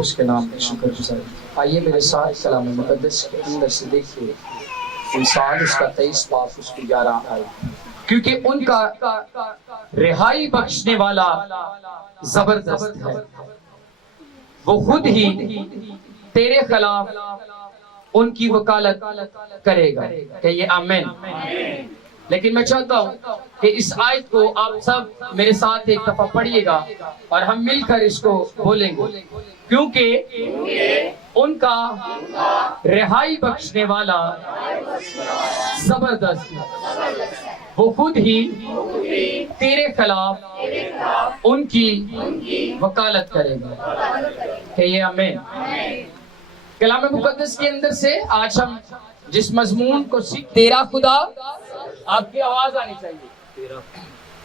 اس کے نام میں شکر گزار۔ آئیے میرے ساتھ کلام مقدس کے اندر سے دیکھیے انسان اس کا 23 باب اس کی 11 آیت، کیونکہ ان کا رہائی بخشنے والا زبردست ہے، وہ خود ہی تیرے خلاف ان کی وکالت کرے گا۔ کہیے آمین۔ لیکن میں چاہتا ہوں کہ اس آیت کو آپ سب میرے ساتھ ایک دفعہ پڑھیے گا اور ہم مل کر اس کو بولیں گے، کیونکہ ان کا رہائی بخشنے والا زبردست ہے، وہ خود ہی تیرے خلاف ان کی وکالت کرے گا۔ کہیے آمین۔ کلام مقدس کے اندر سے آج ہم جس مضمون کو سیکھ، تیرا خدا، آپ کی آواز آنی چاہیے،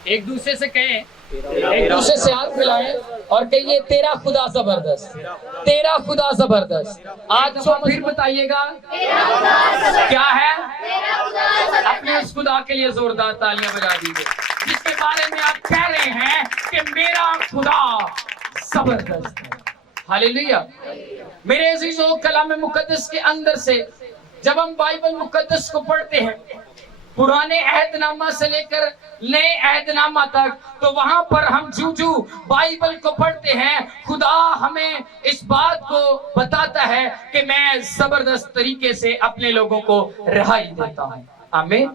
ایک دوسرے سے کہیں، ایک دوسرے سے ہاتھ ملائیں اور کہیے تیرا خدا زبردست، تیرا خدا زبردست۔ آج تو پھر بتائیے گا کیا ہے؟ اپنے اس خدا کے لیے زوردار تالیاں بجا دیجیے جس کے بارے میں آپ کہہ رہے ہیں کہ میرا خدا زبردست ہے۔ ہاللیلویا۔ میرے عزیزو، کلام مقدس کے اندر سے جب ہم بائبل مقدس کو پڑھتے ہیں، پرانے عہد نامہ سے لے کر نئے عہد نامہ تک، تو وہاں پر ہم جو بائبل کو پڑھتے ہیں، خدا ہمیں اس بات کو بتاتا ہے کہ میں زبردست طریقے سے اپنے لوگوں کو رہائی دیتا ہوں۔ آمین۔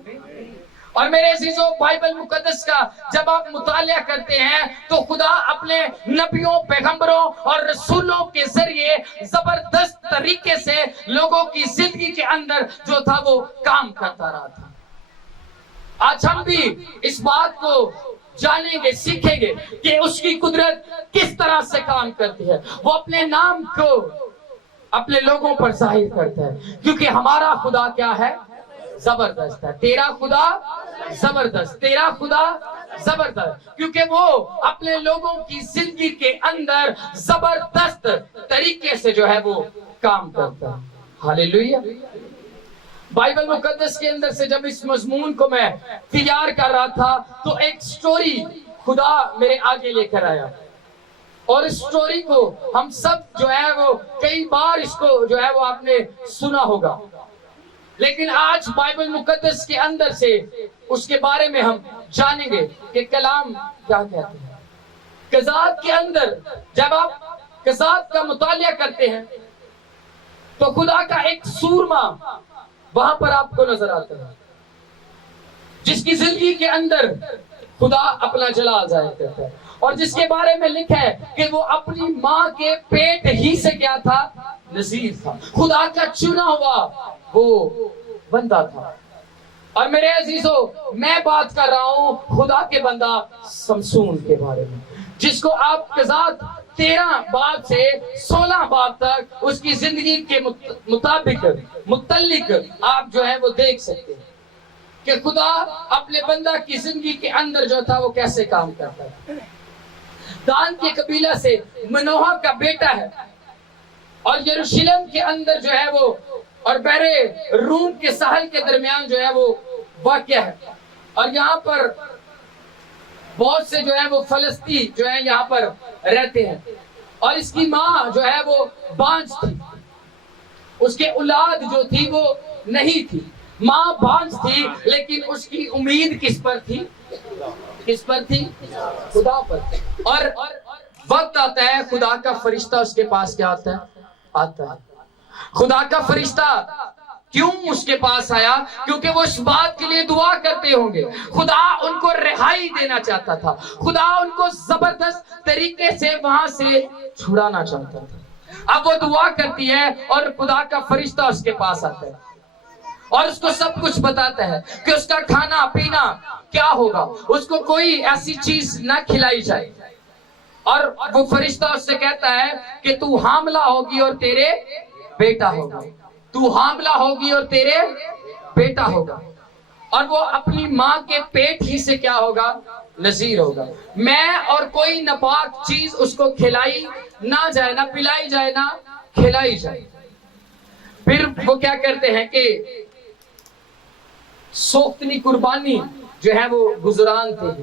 اور میرے عزیزو، بائبل مقدس کا جب آپ مطالعہ کرتے ہیں تو خدا اپنے نبیوں، پیغمبروں اور رسولوں کے ذریعے زبردست طریقے سے لوگوں کی زندگی کے اندر جو تھا وہ کام کرتا رہا تھا۔ آج ہم بھی اس بات کو جانیں گے، سیکھیں گے کہ اس کی قدرت کس طرح سے کام کرتی ہے۔ وہ اپنے نام کو اپنے لوگوں پر ظاہر کرتا ہے، کیونکہ ہمارا خدا کیا ہے؟ زبردست ہے۔ تیرا خدا زبردست، تیرا خدا زبردست، کیونکہ وہ اپنے لوگوں کی زندگی کے اندر زبردست طریقے سے جو ہے وہ کام کرتا ہے۔ ہاللیلویہ۔ بائبل مقدس کے اندر سے جب اس مضمون کو میں تیار کر رہا تھا تو ایک سٹوری خدا میرے آگے لے کر آیا، اور اس سٹوری کو ہم سب جو ہے وہ کئی بار اس کو جو ہے وہ آپ نے سنا ہوگا، لیکن آج بائبل مقدس کے اندر سے اس کے بارے میں ہم جانیں گے کہ کلام کیا کہتے ہیں۔ قضات کے اندر جب آپ قضات کا مطالعہ کرتے ہیں تو خدا کا ایک سورما وہاں پر آپ کو نظر آتا ہے، جس کی زندگی کے اندر خدا اپنا جلال ظاہر کرتا ہے، اور جس کے بارے میں لکھا ہے کہ وہ اپنی ماں کے پیٹ ہی سے کیا تھا؟ نذیر تھا، خدا کا چنا ہوا وہ بندہ تھا۔ اور میرے عزیزو، میں بات کر رہا ہوں خدا کے بندہ سمسون کے بارے میں، جس کو آپ قضات 13 باب سے 16 باب تک اس کی زندگی کے مطابق متعلق آپ جو ہے وہ دیکھ سکتے ہیں کہ خدا اپنے بندہ کی زندگی کے اندر جو تھا وہ کیسے کام کرتا ہے۔ دان کے قبیلہ سے منوہا کا بیٹا ہے، اور یروشلم کے اندر جو ہے وہ اور بحر روم کے ساحل کے درمیان جو ہے وہ واقع ہے، اور یہاں پر بہت سے جو ہے وہ فلسطینی جو ہے یہاں پر رہتے ہیں، اور اس کی ماں جو ہے وہ بانجھ تھی، اس کے اولاد جو تھی وہ نہیں تھی، ماں بانجھ تھی، لیکن اس کی امید کس پر تھی؟ کس پر تھی؟ خدا پر۔ اور وقت آتا ہے خدا کا فرشتہ اس کے پاس کیا آتا ہے؟ خدا کا فرشتہ کیوں اس کے پاس آیا؟ کیونکہ وہ اس بات کے لیے دعا کرتے ہوں گے، خدا ان کو رہائی دینا چاہتا تھا، خدا ان کو زبردست طریقے سے وہاں سے چھڑانا چاہتا تھا۔ اب وہ دعا کرتی ہے اور خدا کا فرشتہ اس کے پاس آتا ہے اور اس کو سب کچھ بتاتا ہے کہ اس کا کھانا پینا کیا ہوگا، اس کو کوئی ایسی چیز نہ کھلائی جائے، اور وہ فرشتہ اس سے کہتا ہے کہ تو حاملہ ہوگی اور تیرے بیٹا ہوگا، تو حاملہ ہوگی اور تیرے بیٹا ہوگا، اور وہ اپنی ماں کے پیٹ ہی سے کیا ہوگا؟ نذیر ہوگا۔ میں اور کوئی ناپاک چیز اس کو کھلائی نہ جائے، نہ پلائی جائے، نہ کھلائی جائے۔ پھر وہ کیا کرتے ہیں کہ سوختنی قربانی جو ہے وہ گزران تھے،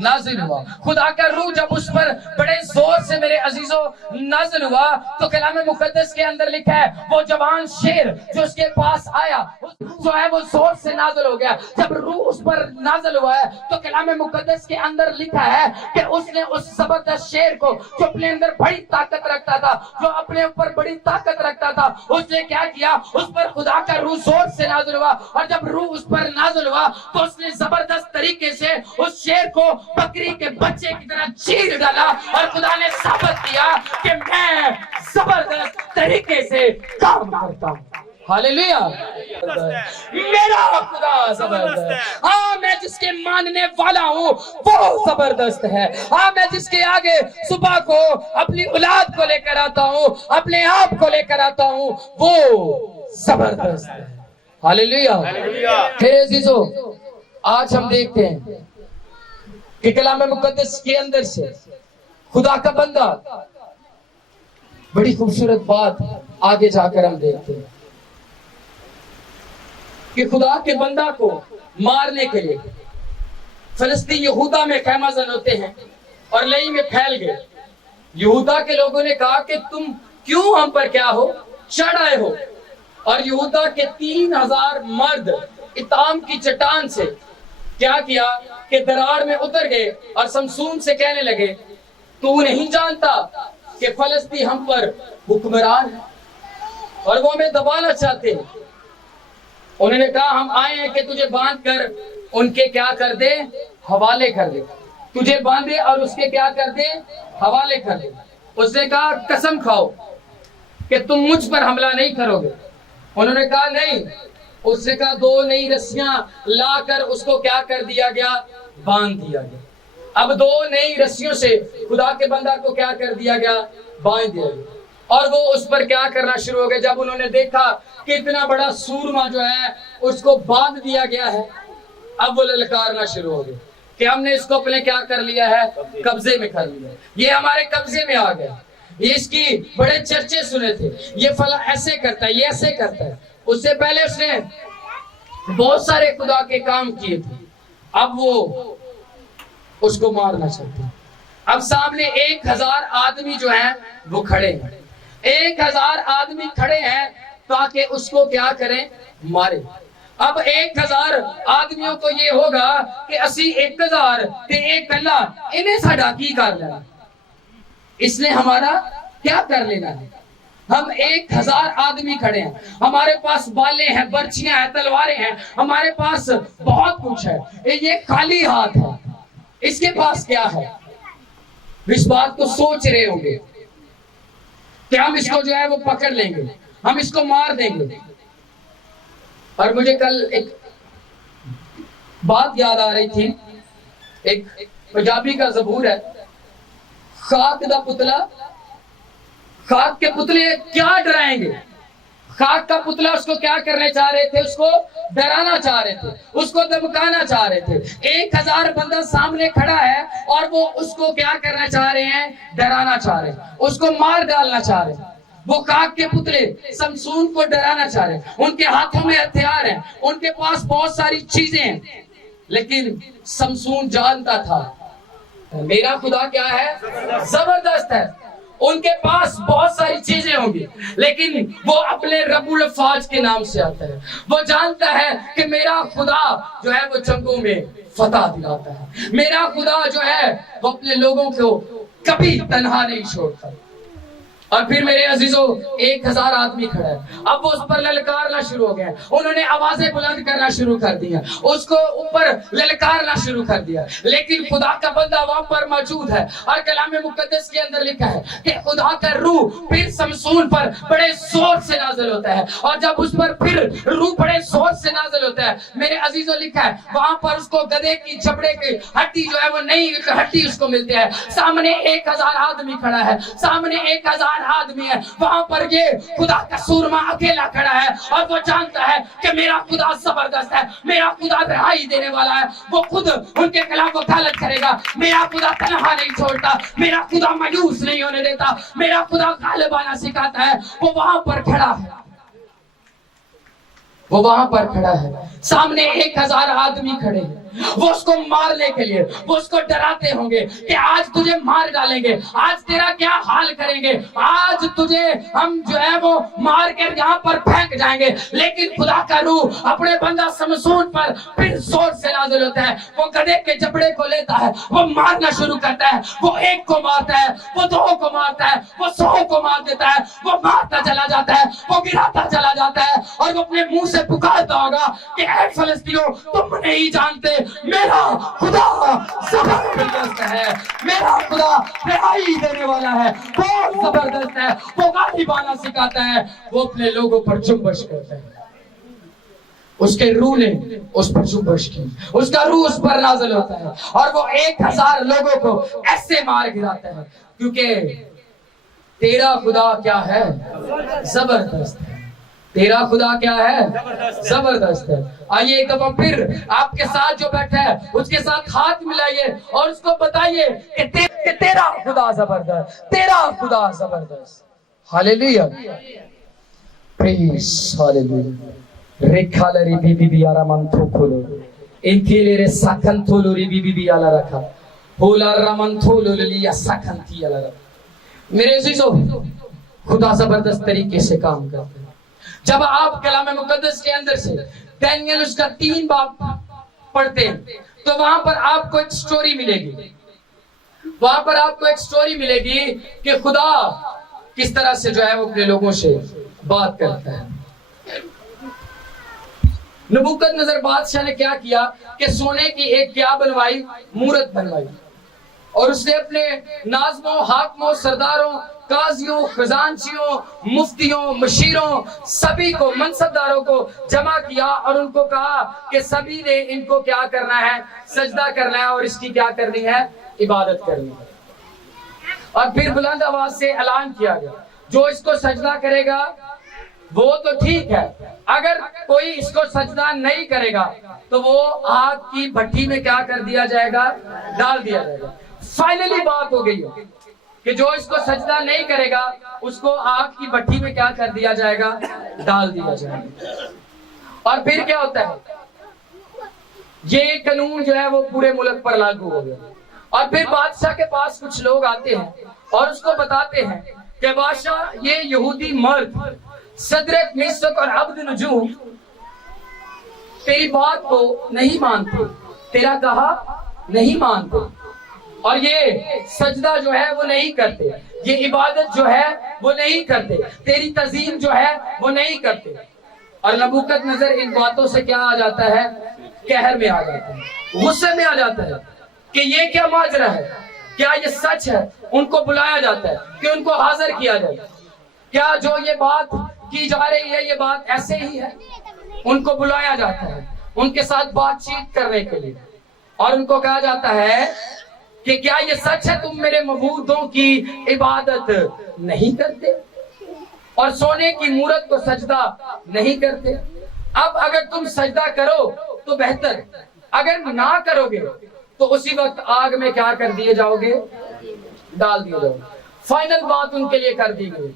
نازل ہوا. خدا کا روح جب اس پر بڑے زور سے میرے عزیزوں نازل ہوا تو کلام مقدس کے اندر لکھا ہے وہ جوان شیر جو اس کے پاس آیا جو ہے وہ زور سے نازل ہو گیا. جب روح اس پر نازل ہوا ہے تو کلام مقدس کے اندر لکھا ہے کہ اس نے اس زبردست شیر کو جو اپنے اندر بڑی طاقت رکھتا تھا, جو اپنے اوپر بڑی طاقت رکھتا تھا, اس نے کیا کیا, اس پر خدا کا روح زور سے نازل ہوا. اور جب روح اس پر نازل ہوا تو اس نے زبردست طریقے سے اس شیر کو بکری کے بچے کی طرح چیر ڈالا اور خدا نے ثابت کیا کہ میں زبردست طریقے سے کام کرتا ہوں. ہاللیلویا. میرا خدا زبردست ہے. ہاں میں جس کے ماننے والا ہوں وہ زبردست ہے. ہاں میں جس کے آگے صبح کو اپنی اولاد کو لے کر آتا ہوں, اپنے آپ کو لے کر آتا ہوں, وہ زبردست ہے. ہاللیلویا. میرے عزیزو آج ہم دیکھتے ہیں کہ کلام مقدس کے اندر سے خدا کا بندہ بڑی خوبصورت بات آگے جا کر ہم دیکھتے ہیں کہ خدا کے بندہ کو مارنے کے لیے فلسطین یہودا میں خیمہ زن ہوتے ہیں اور لئی میں پھیل گئے. یہودا کے لوگوں نے کہا کہ تم کیوں ہم پر کیا ہو چڑھ آئے ہو, اور یہودا کے 3000 مرد اتام کی چٹان سے کیا کیا کہ دراڑ میں اتر گئے اور سمسون سے کہنے لگے تو نہیں جانتا کہ فلسطین ہم پر حکمران ہے اور وہ ہمیں دبانا چاہتے ہیں. انہوں نے کہا ہم آئے ہیں کہ تجھے باندھ کر ان کے کیا کر دے, حوالے کر دے. تجھے باندھے اور اس کے کیا کر دے, حوالے کر دے. اس نے کہا قسم کھاؤ کہ تم مجھ پر حملہ نہیں کرو گے. انہوں نے کہا نہیں. اس نے کہا 2 نئی رسیاں لا کر اس کو کیا کر دیا گیا, باندھ دیا گیا. اب 2 نئی رسیوں سے خدا کے بندہ کو کیا کر دیا گیا, باندھ دیا گیا. اور وہ اس پر کیا کرنا شروع ہو گئے. جب انہوں نے دیکھا کہ اتنا بڑا سورما جو ہے اس کو باندھ دیا گیا ہے, اب وہ للکارنا شروع ہو گئے کہ ہم نے اس کو اپنے کیا کر لیا ہے, قبضے میں کر لیا, یہ ہمارے قبضے میں آ گیا. یہ اس کی بڑے چرچے سنے تھے, یہ فلاں ایسے کرتا ہے, یہ ایسے کرتا ہے. اس سے پہلے اس نے بہت سارے خدا کے کام کیے تھے, اب وہ اس کو مارنا چاہتے ہیں. اب سامنے 1000 آدمی جو ہیں وہ کھڑے ہیں, 1000 آدمی کھڑے ہیں تاکہ اس کو کیا کریں, مارے. اب 1000 آدمیوں کو یہ ہوگا کہ اسی 1000 تے ایک اللہ انہیں ساڈا کی کر لینا, اس نے ہمارا کیا کر لینا ہے. ہم 1000 آدمی کھڑے ہیں, ہمارے پاس بالیں ہیں, برچیاں ہیں, تلواریں ہیں, ہمارے پاس بہت کچھ ہے, یہ خالی ہاتھ ہے, اس کے پاس کیا ہے. اس بات کو سوچ رہے ہوں گے کہ ہم اس کو جو ہے وہ پکڑ لیں گے, ہم اس کو مار دیں گے. اور مجھے کل ایک بات یاد آ رہی تھی, ایک پنجابی کا زبور ہے, خاک دا پتلا, خاک کے پتلے کیا ڈرائیں گے. خاک کا پتلا اس کو کیا کرنے چاہ رہے تھے, اس کو ڈرانا چاہ رہے تھے, اس کو دھمکانا چاہ رہے تھے. 1000 بندہ سامنے کھڑا ہے اور وہ اس کو کیا کرنا چاہ رہے ہیں, ڈرانا چاہ رہے ہیں, اس کو مار ڈالنا چاہ رہے ہیں. وہ خاک کے پتلے سمسون کو ڈرانا چاہ رہے ہیں, ان کے ہاتھوں میں ہتھیار ہیں, ان کے پاس بہت ساری چیزیں ہیں, لیکن سمسون جانتا تھا میرا خدا کیا ہے, زبردست ہے. ان کے پاس بہت ساری چیزیں ہوں گی لیکن وہ اپنے رب الفاظ کے نام سے آتا ہے. وہ جانتا ہے کہ میرا خدا جو ہے وہ جنگوں میں فتح دلاتا ہے, میرا خدا جو ہے وہ اپنے لوگوں کو کبھی تنہا نہیں چھوڑتا. اور پھر میرے عزیزوں 1000 آدمی کھڑا ہے, اب وہ اس پر للکارنا شروع ہو گیا, انہوں نے آوازیں بلند کرنا شروع کر دیا, اس کو اوپر للکارنا شروع کر دیا. لیکن خدا کا بندہ وہاں پر موجود ہے اور کلام مقدس کے اندر لکھا ہے کہ خدا کا روح پھر سمسون پر بڑے زور سے نازل ہوتا ہے. اور جب اس پر پھر روح بڑے زور سے نازل ہوتا ہے, میرے عزیزوں لکھا ہے وہاں پر اس کو گدھے کی جبڑے کی ہڈی جو ہے وہ نئی ہڈی اس کو ملتی ہے. سامنے 1000 آدمی کھڑا ہے, سامنے 1000 آدمی ہے, وہاں پر یہ خدا کا سورما اکیلا کھڑا ہے اور وہ جانتا ہے کہ میرا خدا زبردست ہے, میرا خدا رہائی دینے والا ہے. وہ خود ان کے خلاف وکالت کرے گا, میرا خدا تنہا نہیں چھوڑتا, میرا خدا مایوس نہیں ہونے دیتا, میرا خدا غالبانہ سکھاتا ہے. وہ وہاں پر کھڑا ہے, وہ وہاں پر کھڑا ہے, سامنے 1000 آدمی کھڑے ہیں. وہ اس کو مارنے کے لیے وہ اس کو ڈراتے ہوں گے کہ آج تجھے مار ڈالیں گے, آج تیرا کیا حال کریں گے, آج تجھے ہم جو ہے وہ مار کر یہاں پر پھینک جائیں گے. لیکن خدا کا روح اپنے بندہ سمسون پر پھر زور سے نازل ہوتا ہے. وہ گدھے کے جبڑے کو لیتا ہے, وہ مارنا شروع کرتا ہے. وہ ایک کو مارتا ہے, وہ دو کو مارتا ہے, وہ 100 کو مار دیتا ہے. وہ مارتا چلا جاتا ہے, وہ گراتا چلا جاتا ہے, اور وہ اپنے منہ سے پکارتا ہوگا کہ اے فلسطینیوں تم نہیں جانتے میرا خدا زبردست ہے, میرا خدا رہائی دینے والا ہے, بہت زبردست ہے, وہ غالبانہ سکھاتا ہے, وہ اپنے لوگوں پر جنبش کرتا ہے. اس کے روح نے اس پر جنبش کی, اس کا روح اس پر نازل ہوتا ہے, اور وہ 1000 لوگوں کو ایسے مار گراتا ہے, کیونکہ تیرا خدا کیا ہے, زبردست ہے. تیرا خدا کیا ہے, زبردست ہے. آئیے ایک دفعہ پھر آپ کے ساتھ جو بیٹھا ہے اس کے ساتھ ہاتھ ملائیے اور اس کو بتائیے کہ تیرا خدا زبردست, تیرا خدا زبردست. ہاللیلویا, پریز ہاللیلویا. ریکھالری بی بی بی آرامن تھوکولو انکیلے رے ساکن تھولوری بی بی بی آلا رکھا ہولا رامن تھولو لیا ساکن تھی آلا رکھا. میرے عزیزو, خدا زبردست طریقے سے کام کرتے ہیں. جب آپ کلام مقدس کے اندر سے دانیل اس کا 3 باب پڑھتے ہیں تو وہاں پر آپ کو ایک سٹوری ملے گی, وہاں پر آپ کو ایک سٹوری ملے گی کہ خدا کس طرح سے جو ہے وہ اپنے لوگوں سے بات کرتا ہے. نبوکت نظر بادشاہ نے کیا کیا کہ سونے کی ایک کیا بنوائی, مورت بنوائی, اور اس نے اپنے ناظموں, حاکموں, سرداروں, قاضیوں, خزانچیوں, مفتیوں, مشیروں, سبھی کو, منصبداروں کو جمع کیا اور ان کو کہا کہ سبھی نے ان کو کیا کرنا ہے, سجدہ کرنا ہے, اور اس کی کیا کرنی ہے, عبادت کرنی ہے. اور پھر بلند آواز سے اعلان کیا گیا جو اس کو سجدہ کرے گا وہ تو ٹھیک ہے, اگر کوئی اس کو سجدہ نہیں کرے گا تو وہ آگ کی بھٹی میں کیا کر دیا جائے گا, ڈال دیا جائے گا. فائنلی بات ہو گئی ہے کہ جو اس کو سجدہ نہیں کرے گا اس کو آگ کی بھٹی میں کیا کر دیا جائے گا, ڈال دیا جائے گا. اور پھر کیا ہوتا ہے, یہ قانون جو ہے وہ پورے ملک پر لاگو ہو گیا. اور پھر بادشاہ کے پاس کچھ لوگ آتے ہیں اور اس کو بتاتے ہیں کہ بادشاہ یہ یہودی مرد صدرک, میثاق اور عبدنجو تیری بات کو نہیں مانتے, تیرا کہا نہیں مانتے, اور یہ سجدہ جو ہے وہ نہیں کرتے, یہ عبادت جو ہے وہ نہیں کرتے, تیری تعظیم جو ہے وہ نہیں کرتے. اور نبوکت نظر ان باتوں سے کیا آ جاتا ہے, قہر میں آ جاتا ہے, غصے میں آ جاتا ہے کہ یہ کیا ماجرا ہے, کیا یہ سچ ہے. ان کو بلایا جاتا ہے کہ ان کو حاضر کیا جائے, کیا جو یہ بات کی جا رہی ہے یہ بات ایسے ہی ہے. ان کو بلایا جاتا ہے ان کے ساتھ بات چیت کرنے کے لیے, اور ان کو کہا جاتا ہے کہ کیا یہ سچ ہے تم میرے معبودوں کی عبادت نہیں کرتے اور سونے کی مورت کو سجدہ نہیں کرتے. اب اگر تم سجدہ کرو تو بہتر, اگر نہ کرو گے تو اسی وقت آگ میں کیا کر دیے جاؤ گے, ڈال دیے جاؤ گے. فائنل بات ان کے لیے کر دی گئی,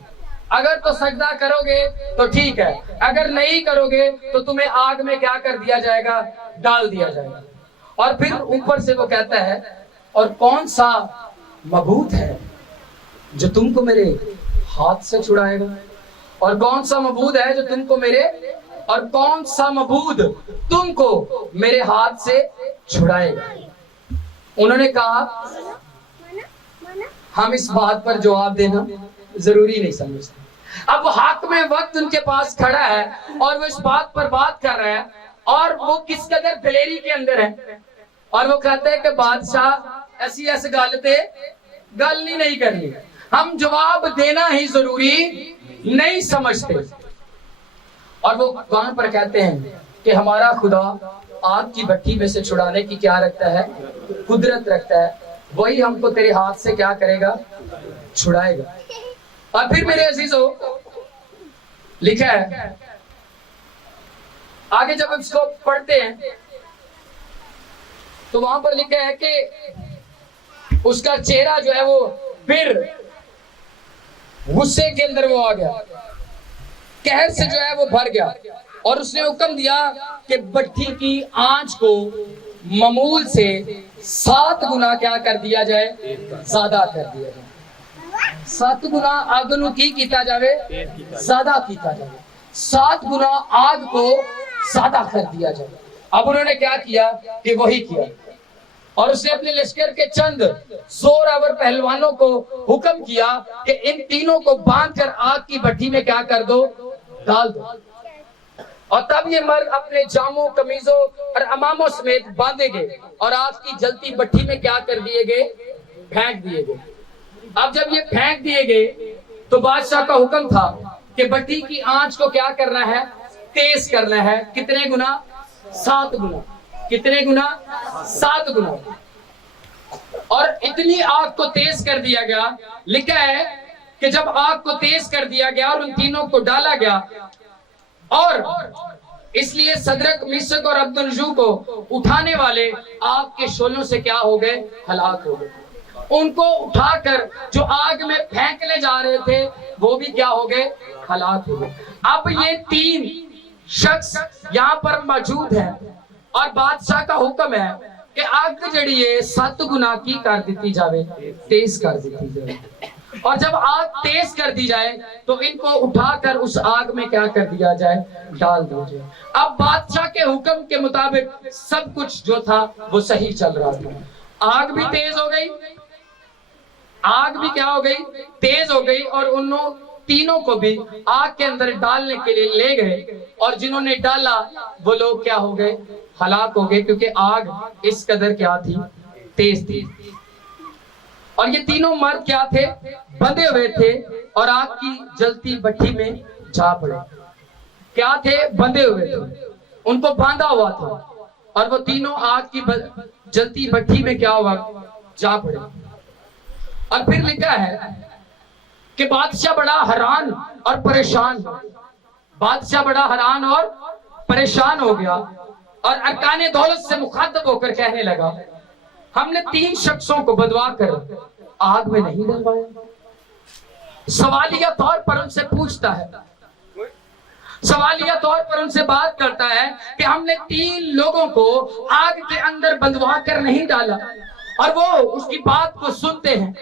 اگر تو سجدہ کرو گے تو ٹھیک ہے, اگر نہیں کرو گے تو تمہیں آگ میں کیا کر دیا جائے گا, ڈال دیا جائے گا. اور پھر اوپر سے وہ کہتا ہے اور کون سا معبود ہے جو تم کو میرے ہاتھ سے چھڑائے گا, اور کون سا معبود ہے جو تم کو میرے, اور کون سا معبود تم کو میرے ہاتھ سے چھڑائے گا. انہوں نے کہا ہم اس بات پر جواب دینا ضروری نہیں سمجھتے. اب حاکم وقت ان کے پاس کھڑا ہے اور وہ اس بات پر بات کر رہا ہے, اور وہ کس قدر دلیری کے اندر ہے, اور وہ کہتے ہیں کہ بادشاہ ایسی ایسی گل نہیں کرنی, ہم جواب دینا ہی ضروری نہیں سمجھتے. اور وہ وہاں پر کہتے ہیں کہ ہمارا خدا آگ کی بھٹی میں سے چھڑانے کی کیا رکھتا ہے, قدرت رکھتا ہے, وہی ہم کو تیرے ہاتھ سے کیا کرے گا, چھڑائے گا. اور پھر میرے عزیزو لکھا ہے آگے جب اس کو پڑھتے ہیں تو وہاں پر لکھا ہے کہ اس کا چہرہ جو ہے وہ پھر غصے کے اندر وہ آ گیا, قہر سے جو ہے وہ بھر گیا, اور اس نے حکم دیا کہ بھٹی کی آنچ کو معمول سے 7 گنا کیا کر دیا جائے؟ زیادہ کر دیا جائے۔ 7 گنا آگ نو کی کیتا جاوے؟ زیادہ کیتا جاوے۔ 7 گنا آگ کو زیادہ کر دیا جائے۔ اب انہوں نے کیا کیا کہ وہی کیا، اور اس نے اپنے لشکر کے چند زور آور پہلوانوں کو حکم کیا کہ ان تینوں کو باندھ کر آگ کی بھٹی میں کیا کر دو؟ ڈال دو۔ اور تب یہ مرد اپنے جاموں، قمیضوں اور اماموں سمیت باندھے گئے اور آگ کی جلتی بھٹی میں کیا کر دیے گئے؟ پھینک دیے گئے۔ اب جب یہ پھینک دیے گئے تو بادشاہ کا حکم تھا کہ بھٹی کی آنچ کو کیا کرنا ہے؟ تیز کرنا ہے۔ کتنے گنا؟ 7 گنا۔ کتنے گنا؟ 7 گنا۔ اور اتنی آگ کو تیز کر دیا گیا، لکھا ہے کہ جب آگ کو تیز کر دیا گیا اور ان تینوں کو ڈالا گیا، اور اس لیے صدرک، میثق اور عبدالنجو کو اٹھانے والے آگ کے شعلوں سے کیا ہو گئے؟ ہلاک ہو گئے۔ ان کو اٹھا کر جو آگ میں پھینکنے جا رہے تھے وہ بھی کیا ہو گئے؟ ہلاک ہو گئے۔ اب یہ 3 شخص یہاں پر موجود ہیں اور بادشاہ کا حکم ہے کہ آگ جڑی ہے 7 گنا کی کر دیتی جاوے، تیز کر دیتی جاوے۔ اور جب آگ تیز کر دی جائے تو ان کو اٹھا کر اس آگ میں کیا کر دیا جائے؟ ڈال دیا جائے۔ اب بادشاہ کے حکم کے مطابق سب کچھ جو تھا وہ صحیح چل رہا تھا۔ آگ بھی تیز ہو گئی، آگ بھی کیا ہو گئی؟ تیز ہو گئی، اور انہوں تینوں کو بھی آگ کے اندر ڈالنے کے لیے لے گئے، اور جنہوں نے ڈالا وہ لوگ کیا ہو گئے؟ ہلاک ہو گئے، کیونکہ آگ اس قدر کیا تھی؟ تیز تھی۔ اور یہ تینوں مرد کیا تھے؟ بندھے ہوئے تھے اور آگ کی جلتی بھٹی میں جا پڑے۔ کیا تھے؟ بندھے ہوئے تھے، ان کو باندھا ہوا تھا، اور وہ تینوں آگ کی جلتی بھٹی میں کیا ہوا؟ جا پڑے۔ اور پھر لکھا ہے کہ بادشاہ بڑا حیران اور پریشان، بادشاہ بڑا حیران اور پریشان ہو گیا، اور ارکان دولت سے مخاطب ہو کر کہنے لگا، ہم نے 3 شخصوں کو بدوا کر آگ میں نہیں ڈلوایا۔ سوالیہ طور پر ان سے پوچھتا ہے، سوالیہ طور پر ان سے بات کرتا ہے کہ ہم نے 3 لوگوں کو آگ کے اندر بندوا کر نہیں ڈالا، اور وہ اس کی بات کو سنتے ہیں۔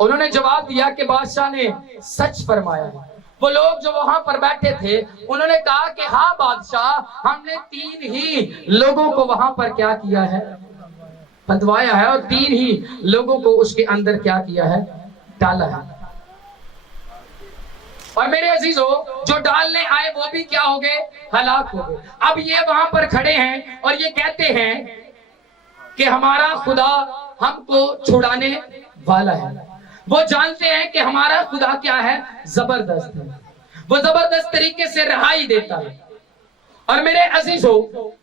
انہوں نے جواب دیا کہ بادشاہ نے سچ فرمایا ہے۔ وہ لوگ جو وہاں پر بیٹھے تھے انہوں نے کہا کہ ہاں بادشاہ، ہم نے 3 ہی لوگوں کو وہاں پر کیا کیا ہے؟ بندوایا ہے، اور 3 ہی لوگوں کو اس کے اندر کیا کیا ہے؟ ڈالا ہے۔ اور میرے عزیزو، جو ڈالنے آئے وہ بھی کیا ہو گئے؟ ہلاک ہو گئے۔ اب یہ وہاں پر کھڑے ہیں اور یہ کہتے ہیں کہ ہمارا خدا ہم کو چھڑانے والا ہے۔ وہ جانتے ہیں کہ ہمارا خدا کیا ہے؟ زبردست ہے، وہ زبردست طریقے سے رہائی دیتا ہے۔ اور میرے عزیزو،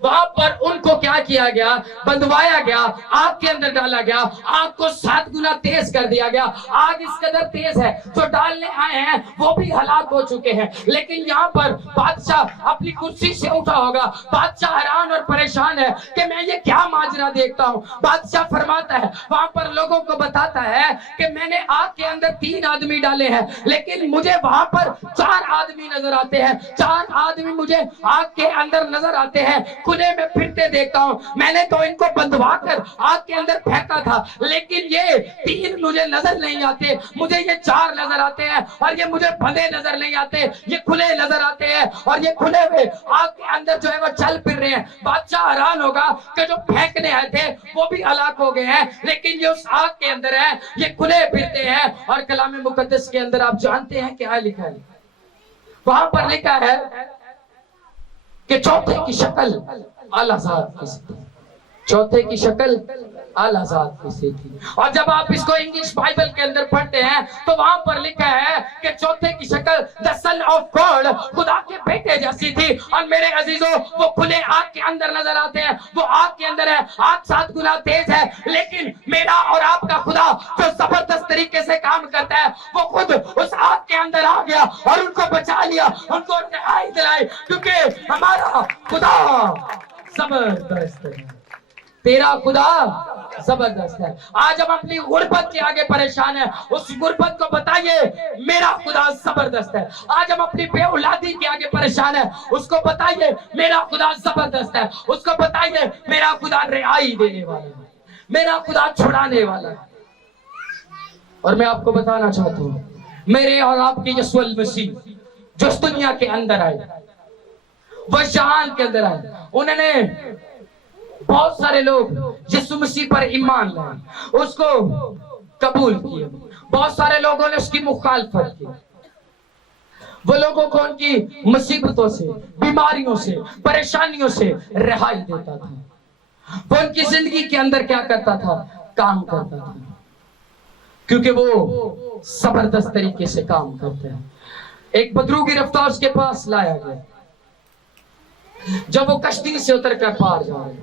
وہاں پر ان کو کیا کیا گیا؟ بندوایا گیا، آگ کے اندر ڈالا گیا، آگ کو 7 گنا تیز کر دیا گیا۔ آگ اس قدر تیز ہے جو ڈالنے آئے ہیں وہ بھی ہلاک ہو چکے ہیں، لیکن یہاں پر بادشاہ اپنی کرسی سے اٹھا ہوگا۔ بادشاہ حیران اور پریشان ہے کہ میں یہ کیا ماجرا دیکھتا ہوں۔ بادشاہ فرماتا ہے، وہاں پر لوگوں کو بتاتا ہے کہ میں نے آگ کے اندر 3 آدمی ڈالے ہیں، لیکن مجھے وہاں پر 4 آدمی نظر آتے ہیں۔ 4 آدمی مجھے آگ کے اندر نظر آتے ہیں، کھلے میں پھرتے دیکھتا ہوں۔ میں نے تو ان کو بندھوا کر آگ کے اندر پھینکا تھا، لیکن یہ 3 مجھے نظر نہیں آتے، مجھے یہ 4 نظر آتے ہیں، اور یہ مجھے بندھے نظر نہیں آتے، یہ کھلے نظر آتے ہیں، اور یہ کھلے ہوئے آگ کے اندر جو ہے وہ چل پھر رہے ہیں۔ بادشاہ حیران ہوگا کہ جو پھینکنے آئے تھے وہ بھی ہلاک ہو گئے ہیں، لیکن یہ اس آگ کے اندر ہے، یہ کھلے پھرتے ہیں۔ اور کلام مقدس کے اندر آپ جانتے ہیں کیا لکھا ہے؟ وہاں پر لکھا ہے کہ چوتھے کی شکل اعلیٰ ذات کی سی تھی، چوتھے کی شکل اعلیٰ ذات کی سی تھی۔ اور جب آپ اس کو انگلش بائبل کے اندر پڑھتے ہیں تو وہاں پر لکھا ہے کہ چوتھے کی شکل the son of God، خدا کے بیٹے جیسی تھی۔ اور میرے عزیزوں، وہ کھلے آگ کے اندر نظر آتے ہیں، وہ آگ کے اندر ہے، آگ 7 گنا تیز ہے، لیکن میرا اور آپ کا خدا جو زبردست طریقے سے کام کرتا ہے، وہ خود اس آگ کے اندر آ گیا اور ان کو بچا لیا، ان کو رہائی دلائی، کیونکہ ہمارا خدا زبردست ہے۔ تیرا خدا زبردست ہے. آج ہم اپنی غربت کے آگے پریشان ہیں, اس غربت کو بتائیے میرا خدا زبردست ہے. آج ہم اپنی بے اولادی کے آگے پریشان ہیں, اس کو بتائیے میرا خدا زبردست ہے. اس کو بتائیے میرا خدا رہائی دینے والا ہے, میرا خدا چھڑانے والا ہے. اور میں آپ کو بتانا چاہتا ہوں, میرے اور آپ کے یسوع المسیح جو اس دنیا کے اندر آئے, وہ جہان کے اندر آئے, انہوں نے بہت سارے لوگ یسوع مسیح پر ایمان لائے, اس کو قبول کیا. بہت سارے لوگوں نے اس کی مخالفت کی. وہ لوگوں کو ان کی مصیبتوں سے, بیماریوں سے, پریشانیوں سے رہائی دیتا تھا. وہ ان کی زندگی کے اندر کیا کرتا تھا؟ کام کرتا تھا, کیونکہ وہ زبردست طریقے سے کام کرتے ہیں. ایک بدرو گرفتار اس کے پاس لایا گیا. جب وہ کشتی سے اتر کر پار جا رہے,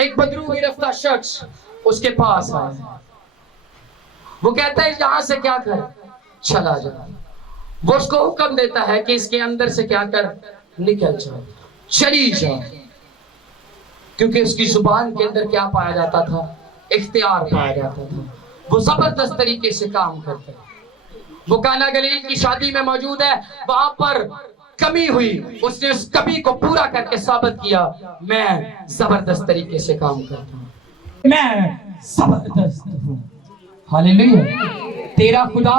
ایک بدرو گرفتار شخص اس کے پاس آیا. وہ کہتا ہے یہاں سے کیا کر, چلا جا. وہ اس کو حکم دیتا ہے کہ اس کے اندر سے کیا کر, نکل جا, چلی جا. کیونکہ اس کی زبان کے اندر کیا پایا جاتا تھا؟ اختیار پایا جاتا تھا. وہ زبردست طریقے سے کام کرتا ہے. وہ کانا گلیل کی شادی میں موجود ہے, وہاں پر کمی ہوئی, اس نے اس کمی کو پورا کر کے ثابت کیا, میں زبردست طریقے سے کام کرتا ہوں, میں زبردست ہوں. ہاللیلویا. تیرا خدا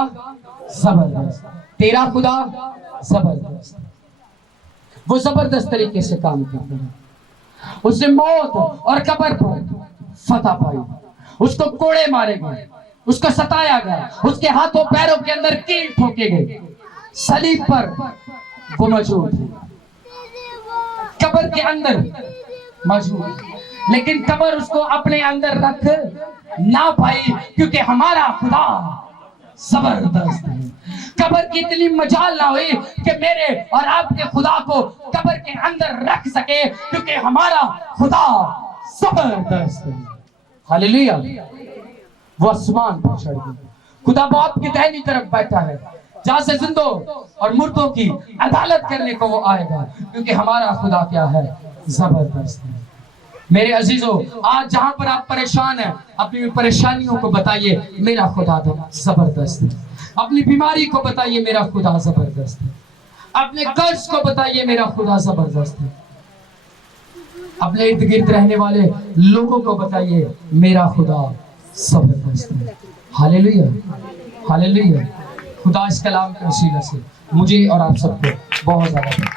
زبردست, تیرا خدا زبردست. وہ زبردست طریقے سے کام کرتا ہے. اس نے موت اور قبر پر فتح پائی. اس کو کوڑے مارے گئے, اس کو ستایا گیا, اس کے ہاتھوں پیروں کے اندر کیل ٹھوکے گئے. صلیب پر وہ موجود ہے, قبر کے اندر موجود ہے, لیکن قبر اس کو اپنے اندر رکھ نہ پائی, کیونکہ ہمارا خدا زبردست ہے. قبر کی اتنی مجال نہ ہوئی کہ میرے اور آپ کے خدا کو قبر کے اندر رکھ سکے, کیونکہ ہمارا خدا زبردست ہے. ہاللیلویا. وہ آسمان پر چڑھ گیا. خدا باپ کی دہنی طرف بیٹھا ہے, جہاں سے زندوں اور مردوں کی عدالت کرنے کو وہ آئے گا, کیونکہ ہمارا خدا کیا ہے؟ زبردست ہے. میرے عزیزو, آج جہاں پر آپ پریشان ہیں, اپنی پریشانیوں کو بتائیے میرا خدا زبردست ہے. اپنی بیماری کو بتائیے میرا خدا زبردست ہے. اپنے قرض کو بتائیے میرا خدا زبردست ہے. اپنے ارد گرد رہنے والے لوگوں کو بتائیے میرا خدا زبردست ہے. ہاللیلویا, ہاللیلویا. خدا اس کلام کے وسیلہ سے مجھے اور آپ سب کو بہت زیادہ